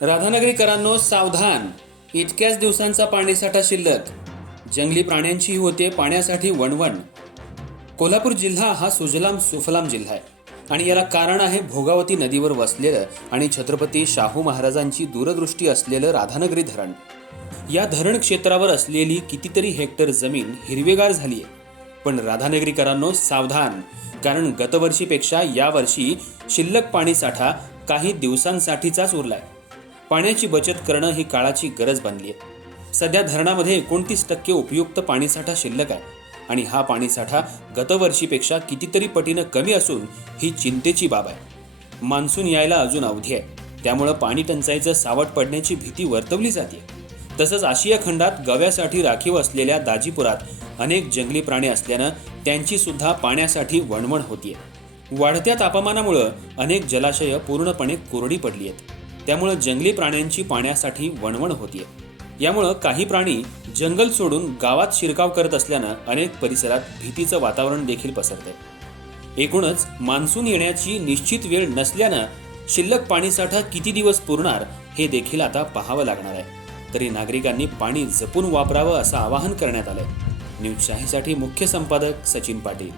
राधानगरीकरांनो सावधान, इतक्याच दिवसांचा पाणीसाठा शिल्लक. जंगली प्राण्यांची होते पाण्यासाठी वणवण. कोल्हापूर जिल्हा हा सुजलाम सुफलाम जिल्हा आहे आणि याला कारण आहे भोगावती नदीवर वसलेलं आणि छत्रपती शाहू महाराजांची दूरदृष्टी असलेलं राधानगरी धरण. या धरण क्षेत्रावर असलेली कितीतरी हेक्टर जमीन हिरवेगार झालीय. पण राधानगरीकरांनो सावधान, कारण गतवर्षीपेक्षा यावर्षी शिल्लक पाणीसाठा काही दिवसांसाठीचाच उरलाय. पाण्याची बचत करणं ही काळाची गरज बनली आहे. सध्या धरणामध्ये 29% उपयुक्त पाणीसाठा शिल्लक आहे आणि हा पाणीसाठा गतवर्षीपेक्षा कितीतरी पटीनं कमी असून ही चिंतेची बाब आहे. मान्सून यायला अजून अवधी आहे, त्यामुळं पाणी टंचाईचं सावट पडण्याची भीती वर्तवली जाते. तसंच आशिया खंडात गव्यासाठी राखीव असलेल्या दाजीपुरात अनेक जंगली प्राणी असल्यानं त्यांची सुद्धा पाण्यासाठी वणवण होतीये. वाढत्या तापमानामुळं अनेक जलाशयं पूर्णपणे कोरडी पडली आहेत, त्यामुळं जंगली प्राण्यांची पाण्यासाठी वणवण होतीये. यामुळं काही प्राणी जंगल सोडून गावात शिरकाव करत असल्यानं अनेक परिसरात भीतीचं वातावरण देखील पसरतंय. एकूणच मान्सून येण्याची निश्चित वेळ नसल्यानं शिल्लक पाणीसाठा किती दिवस पुरणार हे देखील आता पाहावं लागणार आहे. तरी नागरिकांनी पाणी जपून वापरावं असं आवाहन करण्यात आलंय. न्यूज शाहीसाठी मुख्य संपादक सचिन पाटील.